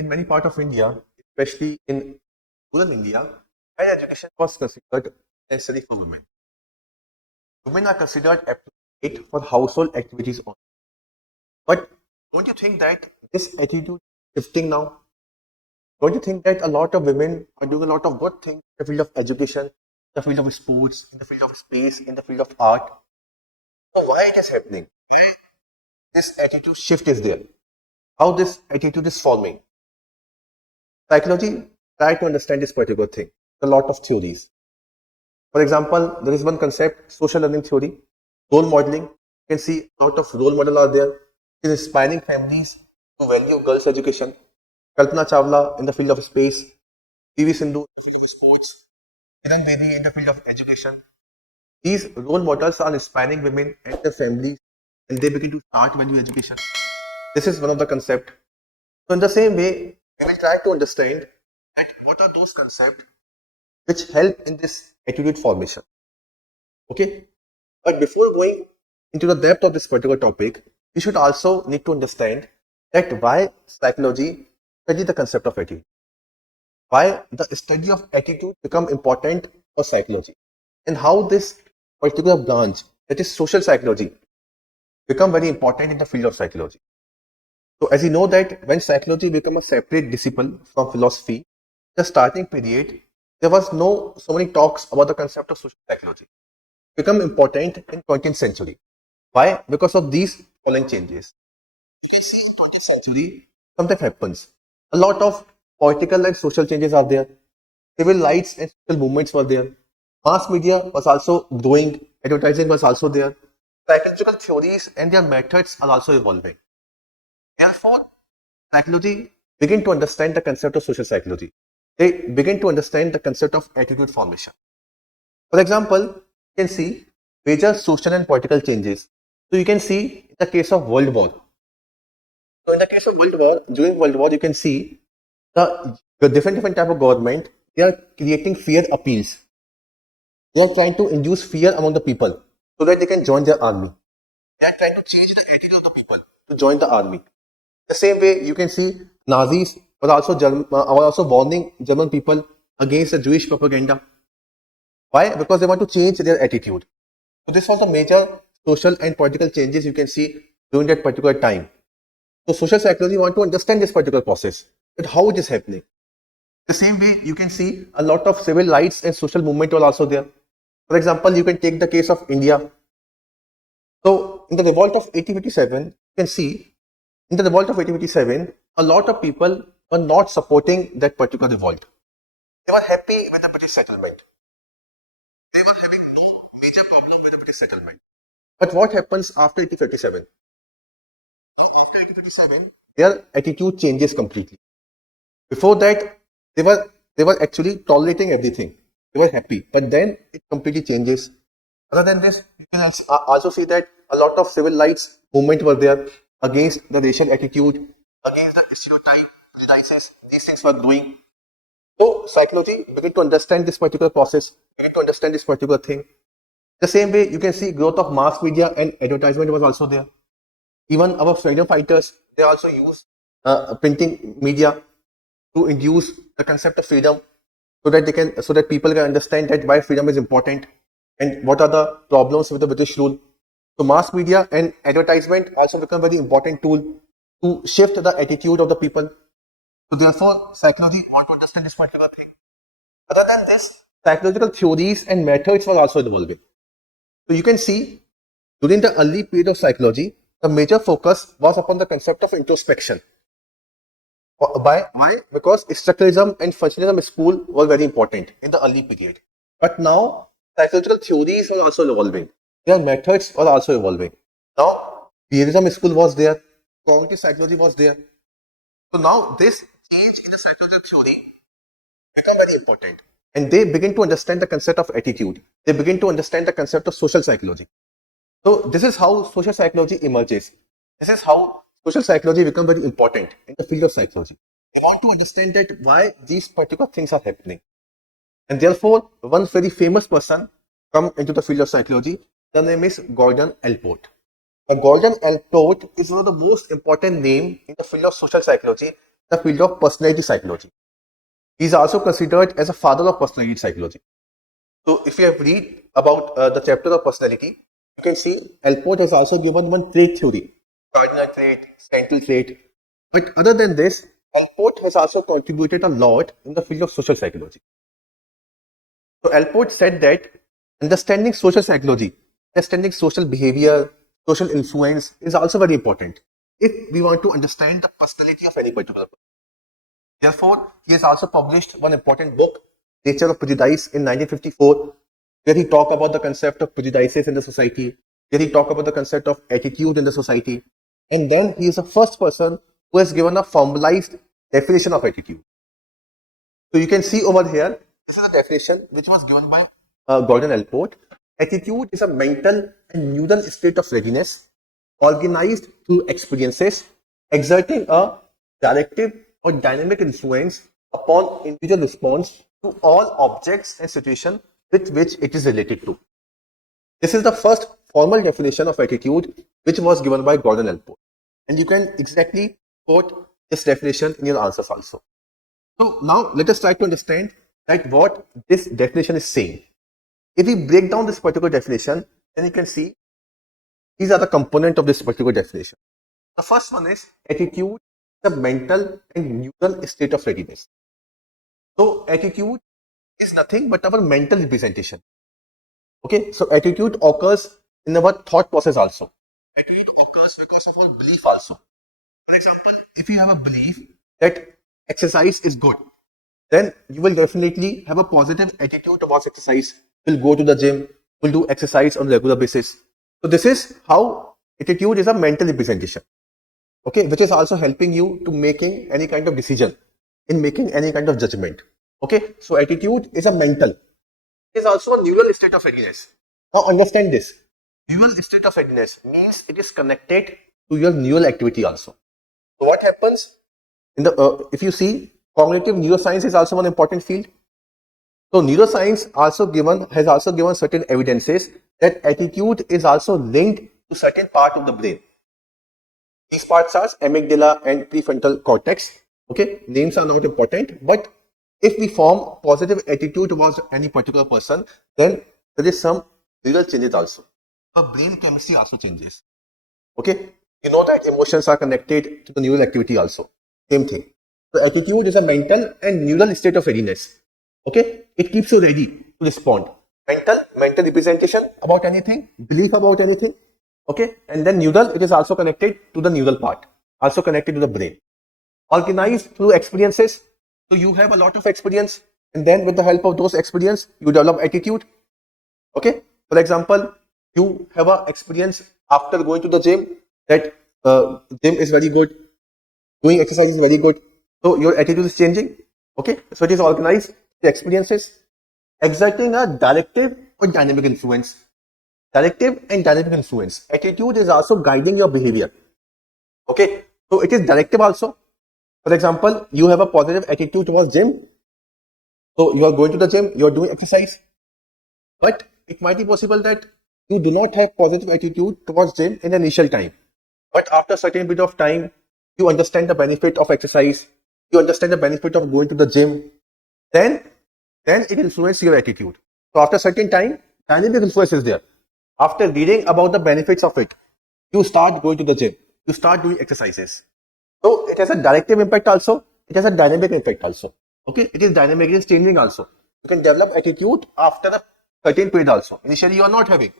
in many parts of India, especially in rural India, higher education was considered necessary for women. Women are considered appropriate for household activities only. But don't you think that this attitude is shifting now? Don't you think that a lot of women are doing a lot of good things in the field of education, in the field of sports, in the field of space, in the field of art? So why it is happening? Why this attitude shift is there? How this attitude is forming? Psychology try to understand this particular thing. A lot of theories. For example, there is one concept, social learning theory, role modeling. You can see a lot of role model are there. It is inspiring families to value girls' education. Kalpana Chawla in the field of space, PV Sindhu in the field of sports, Kiran Bedi in the field of education. These role models are inspiring women and their families, and they begin to start value education. This is one of the concepts. So in the same way, we will try to understand that what are those concepts which help in this attitude formation. Okay, but before going into the depth of this particular topic, we should also need to understand that why psychology study the concept of attitude. Why the study of attitude become important for psychology, and how this particular branch, that is social psychology, become very important in the field of psychology. So as you know that when psychology became a separate discipline from philosophy, the starting period, there was no so many talks about the concept of social psychology. Become important in 20th century. Why? Because of these following changes. You can see in 20th century, something happens. A lot of political and social changes are there. Civil rights and social movements were there. Mass media was also growing. Advertising was also there. Psychological theories and their methods are also evolving. Therefore, psychology begin to understand the concept of social psychology. They begin to understand the concept of attitude formation. For example, you can see major social and political changes. So you can see in the case of World War. So in the case of World War, during World War, you can see the different type of government, they are creating fear appeals. They are trying to induce fear among the people so that they can join their army. They are trying to change the attitude of the people to join the army. The same way, you can see Nazis were also warning German people against the Jewish propaganda. Why? Because they want to change their attitude. So this was the major social and political changes you can see during that particular time. So social psychology want to understand this particular process, but how it is happening. The same way, you can see a lot of civil rights and social movement were also there. For example, you can take the case of India. So in the revolt of 1857, you can see in the revolt of 1857, a lot of people were not supporting that particular revolt. They were happy with the British settlement. They were having no major problem with the British settlement. But what happens after 1857? After 1857, their attitude changes completely. Before that, they were actually tolerating everything. They were happy. But then it completely changes. Other than this, you can also see that a lot of civil rights movement were there against the racial attitude, against the stereotype, prejudices. These things were growing. So psychology began to understand this particular process, began to understand this particular thing. The same way, you can see growth of mass media and advertisement was also there. Even our freedom fighters, they also use printing media to induce the concept of freedom, so that people can understand that why freedom is important and what are the problems with the British rule. So mass media and advertisement also become very important tool to shift the attitude of the people. So therefore, psychology want to understand this particular thing. Other than this, psychological theories and methods were also evolving. So you can see during the early period of psychology, the major focus was upon the concept of introspection. Why? Because structuralism and functionalism school were very important in the early period. But now, psychological theories are also evolving. Their methods are also evolving. Now, behaviorism school was there, cognitive psychology was there. So now, this change in the psychological theory become very important. And they begin to understand the concept of attitude. They begin to understand the concept of social psychology. So this is how social psychology emerges. This is how social psychology become very important in the field of psychology. They want to understand that why these particular things are happening. And therefore, one very famous person come into the field of psychology. The name is Gordon Allport. Gordon Allport is one of the most important name in the field of social psychology the field of personality psychology. He is also considered as a father of personality psychology. So if you have read about the chapter of personality, you can see Alport has also given one trait theory, cardinal trait, central trait. But other than this, Alport has also contributed a lot in the field of social psychology. So Alport said that understanding social psychology, understanding social behavior, social influence is also very important if we want to understand the personality of any particular person. Therefore, he has also published one important book, Nature of Prejudice, in 1954, where he talked about the concept of prejudices in the society, where he talked about the concept of attitude in the society. And then he is the first person who has given a formalized definition of attitude. So you can see over here, this is a definition which was given by Gordon Allport. Attitude is a mental and neural state of readiness organized through experiences, exerting a directive or dynamic influence upon individual response to all objects and situations with which it is related to. This is the first formal definition of attitude which was given by Gordon Allport. And you can exactly quote this definition in your answers also. So now let us try to understand that what this definition is saying. If we break down this particular definition, then you can see these are the components of this particular definition. The first one is attitude, the mental and neural state of readiness. So attitude is nothing but our mental representation. Okay, so attitude occurs in our thought process also. Attitude occurs because of our belief also. For example, if you have a belief that exercise is good, then you will definitely have a positive attitude towards exercise. Will go to the gym, will do exercise on a regular basis. So this is how attitude is a mental representation. Okay, which is also helping you to making any kind of decision, in making any kind of judgment. Okay, so attitude is a mental. It is also a neural state of readiness. Now understand this. Neural state of readiness means it is connected to your neural activity also. So what happens in the if you see, cognitive neuroscience is also one important field. So neuroscience has also given certain evidences that attitude is also linked to certain part of the brain. These parts are amygdala and prefrontal cortex. Okay, names are not important, but if we form positive attitude towards any particular person, then there is some neural changes also. Our brain chemistry also changes. Okay, you know that emotions are connected to the neural activity also. Same thing. So attitude is a mental and neural state of readiness. Okay, it keeps you ready to respond. Mental representation about anything, belief about anything. Okay, and then neural, it is also connected to the neural part, also connected to the brain. Organized through experiences. So you have a lot of experience, and then with the help of those experience, you develop attitude. Okay, for example, you have a experience after going to the gym that gym is very good, doing exercise is very good. So your attitude is changing. Okay, so it is organized the experiences, exerting a directive or dynamic influence. Directive and dynamic influence. Attitude is also guiding your behavior. Okay, so it is directive also. For example, you have a positive attitude towards gym. So you are going to the gym, you are doing exercise. But it might be possible that you do not have positive attitude towards gym in the initial time. But after a certain bit of time, you understand the benefit of exercise, you understand the benefit of going to the gym, then it influences your attitude. So after a certain time, dynamic influence is there. After reading about the benefits of it, you start going to the gym, you start doing exercises. So it has a directive impact also, it has a dynamic impact also. Okay, it is dynamic, it is changing also. You can develop attitude after a certain period also. Initially you are not having,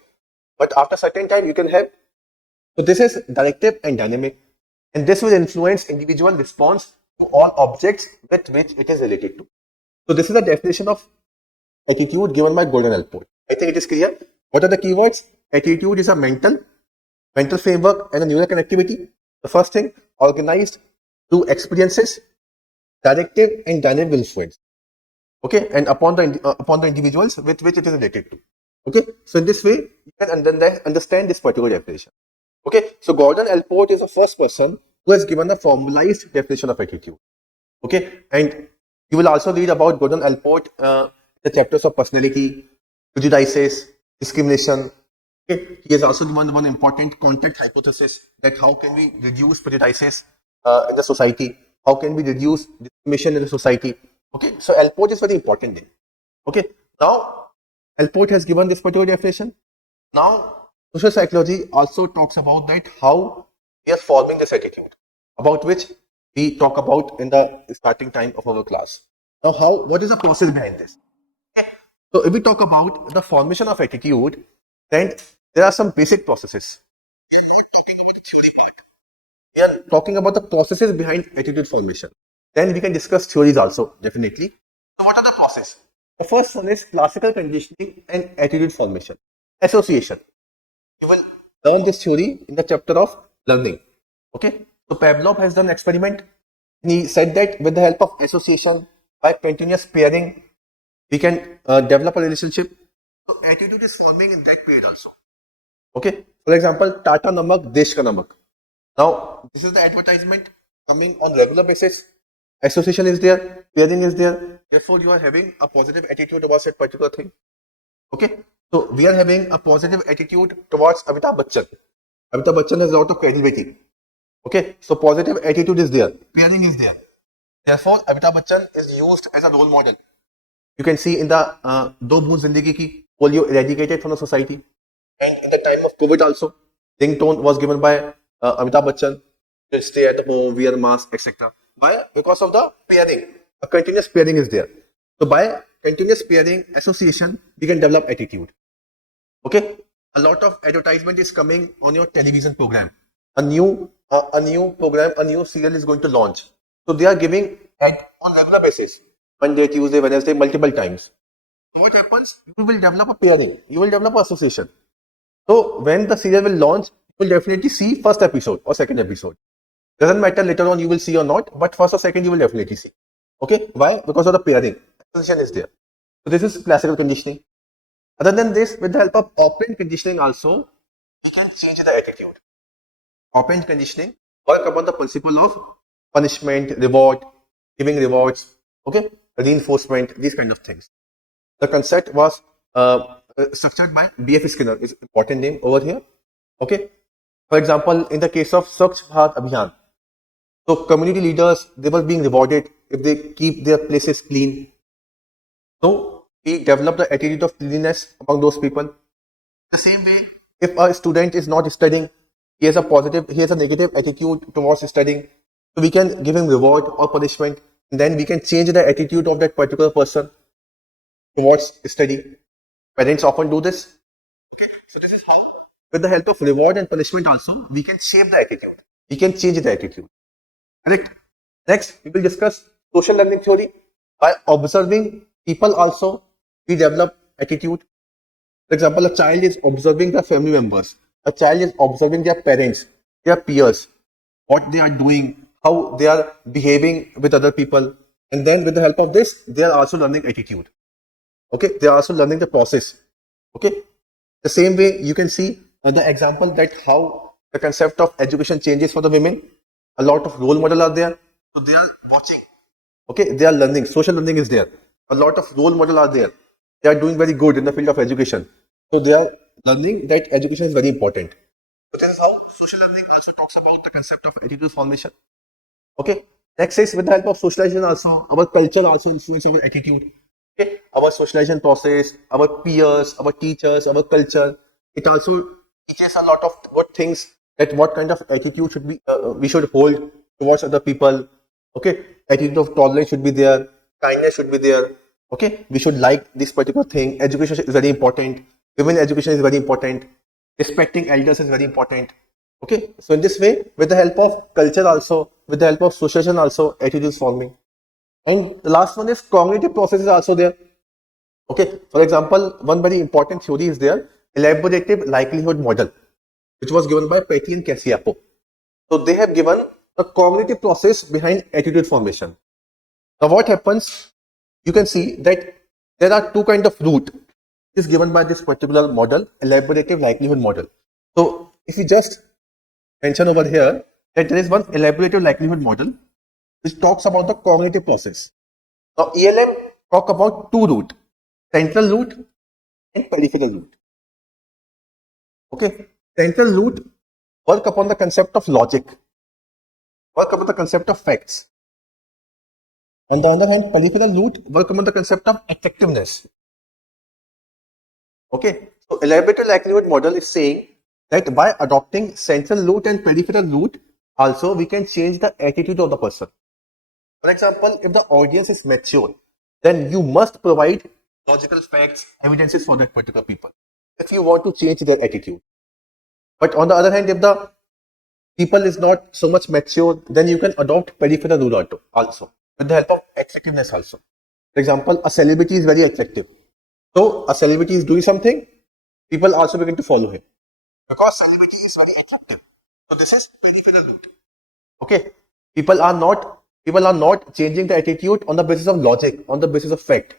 but after a certain time you can have. So this is directive and dynamic, and this will influence individual response to all objects with which it is related to. So this is the definition of attitude given by Gordon Allport. I think it is clear. What are the keywords? Attitude is a mental framework and a neural connectivity. The first thing, organized through experiences, directive and dynamic influence. Okay, and upon the individuals with which it is related to. Okay, so in this way you can understand this particular definition. Okay, so Gordon Allport is the first person who has given a formalized definition of attitude. Okay, and you will also read about Gordon Allport, the chapters of personality, prejudices, discrimination. Okay, he has also given one important contact hypothesis that how can we reduce prejudices in the society. how can we reduce discrimination in the society. Okay, so LPOT is very important thing. Okay, now LPOT has given this particular definition. Now, social psychology also talks about that how we are forming this attitude, about which we talk about in the starting time of our class. Now, what is the process behind this? So, if we talk about the formation of attitude, then there are some basic processes. We are not talking about the theory part. We are talking about the processes behind attitude formation. Then we can discuss theories also, definitely. So, what are the processes? The first one is classical conditioning and attitude formation. Association. You will learn this theory in the chapter of learning. Okay. So Pavlov has done experiment. He said that with the help of association, by continuous pairing, we can develop a relationship. So attitude is forming in that period also. Okay. For example, Tata Namak, Desh Ka Namak. Now this is the advertisement coming on regular basis. Association is there, pairing is there. Therefore, you are having a positive attitude towards that particular thing. Okay. So we are having a positive attitude towards Amitabh Bachchan. Amitabh Bachchan has a lot of credibility. Okay. So positive attitude is there. Pairing is there. Therefore, Amitabh Bachchan is used as a role model. You can see in the Do Bhoot Zindagi Ki, polio eradicated from the society. And in the time of COVID also, ringtone was given by Amitabh Bachchan to stay at home, wear mask, etc. Why? Because of the pairing. A continuous pairing is there. So by continuous pairing association, we can develop attitude. Okay, a lot of advertisement is coming on your television program. A new program, a new serial is going to launch. So they are giving ad on regular basis, Monday, Tuesday, Wednesday, multiple times. So what happens? You will develop a pairing. You will develop association. So when the serial will launch, you will definitely see first episode or second episode. Doesn't matter later on you will see or not, but first or second you will definitely see. Okay, why? Because of the pairing. Association is there. So this is classical conditioning. Other than this, with the help of operant conditioning also, we can change the attitude. Operant conditioning work upon the principle of punishment, reward, giving rewards, okay, reinforcement, these kind of things. The concept was structured by B.F. Skinner, is important name over here. Okay. For example, in the case of Swachh Bharat Abhiyan, so community leaders, they were being rewarded if they keep their places clean. So we develop the attitude of cleanliness among those people. The same way, if a student is not studying, he has a negative attitude towards studying. So we can give him reward or punishment, and then we can change the attitude of that particular person towards study. Parents often do this. Okay, so this is how, with the help of reward and punishment also, we can shape the attitude. We can change the attitude. Correct. Next, we will discuss social learning theory. By observing people also, we develop attitude. For example, a child is observing their family members. A child is observing their parents, their peers, what they are doing, how they are behaving with other people. And then with the help of this, they are also learning attitude. Okay, they are also learning the process. Okay, the same way you can see the example that how the concept of education changes for the women. A lot of role model are there, so they are watching. Okay, they are learning. Social learning is there. A lot of role model are there. They are doing very good in the field of education. So they are learning that education is very important. So this is how social learning also talks about the concept of attitude formation. Okay. Next is with the help of socialization also, our culture also influence our attitude. Okay. Our socialization process, our peers, our teachers, our culture. It also teaches a lot of good things, that what kind of attitude should be we should hold towards other people. Okay. Attitude of tolerance should be there. Kindness should be there. Okay. We should like this particular thing. Education is very important. Women education is very important. Respecting elders is very important. Okay, so in this way, with the help of culture also, with the help of socialization also, attitude is forming. And the last one is cognitive processes also there. Okay, for example, one very important theory is there, elaborative likelihood model, which was given by Petty and Casiapo. So they have given the cognitive process behind attitude formation. Now what happens, you can see that there are two kind of route is given by this particular model, elaborative likelihood model. So if you just mention over here that there is one elaborative likelihood model which talks about the cognitive process. Now ELM talk about two route, central route and peripheral route. Okay, central route work upon the concept of logic, work upon the concept of facts. On the other hand, peripheral root work on the concept of attractiveness. Okay, so elaborated likelihood model is saying that by adopting central root and peripheral root, also we can change the attitude of the person. For example, if the audience is mature, then you must provide logical facts, evidences for that particular people if you want to change their attitude. But on the other hand, if the people is not so much mature, then you can adopt peripheral rule also with the help of attractiveness also. For example, a celebrity is very attractive. So a celebrity is doing something, people also begin to follow him because celebrity is very attractive. So this is peripheral route. Okay, people are not changing the attitude on the basis of logic, on the basis of fact.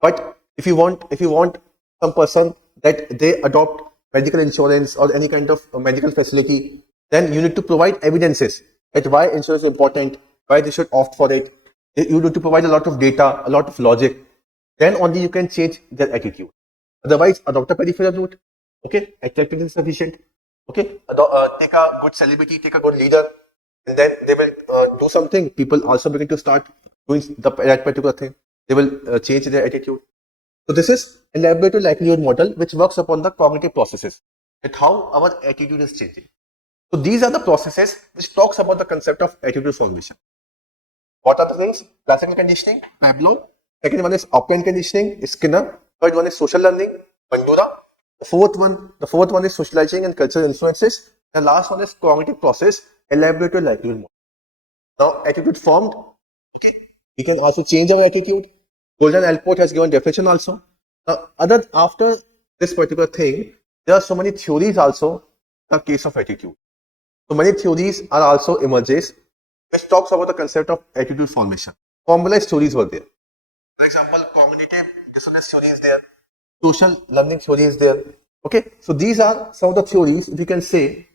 But if you want some person that they adopt medical insurance or any kind of medical facility, then you need to provide evidences that why insurance is important, why they should opt for it. You need to provide a lot of data, a lot of logic. Then only you can change their attitude. Otherwise, adopt a peripheral route. Okay, attractiveness is sufficient. Okay, take a good celebrity, take a good leader, and then they will do something. People also begin to start doing that particular thing. They will change their attitude. So this is elaborated likelihood model which works upon the cognitive processes, at how our attitude is changing. So these are the processes which talks about the concept of attitude formation. What are the things? Classical conditioning, Pavlov. Second one is operant conditioning, Skinner. Third one is social learning, Bandura. The fourth one is socializing and cultural influences. The last one is cognitive process, elaborated likelihood model. Now, attitude formed. Okay, we can also change our attitude. Golden Alport has given definition also. Now, after this particular thing, there are so many theories also in the case of attitude. So many theories are also emerges which talks about the concept of attitude formation. Formalized theories were there. For example, cognitive dissonance theory is there. Social learning theory is there. Okay, so these are some of the theories we can say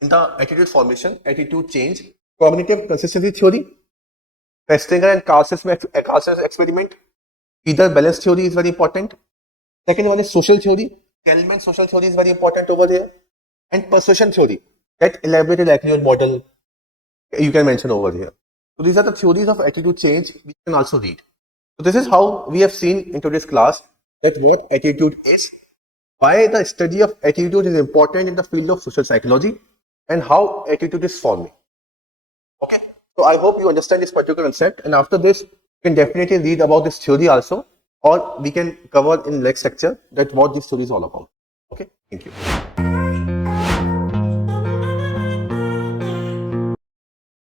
in the attitude formation, attitude change, cognitive consistency theory, Festinger and Carlson's experiment. Either balance theory is very important. Second one is social theory. Kalman's social theory is very important over here. And persuasion theory, that elaborated likelihood model you can mention over here. So these are the theories of attitude change we can also read. So this is how we have seen in today's class that what attitude is, why the study of attitude is important in the field of social psychology, and how attitude is forming. Okay, so I hope you understand this particular concept, and after this you can definitely read about this theory also, or we can cover in next lecture that what this theory is all about. Okay, thank you.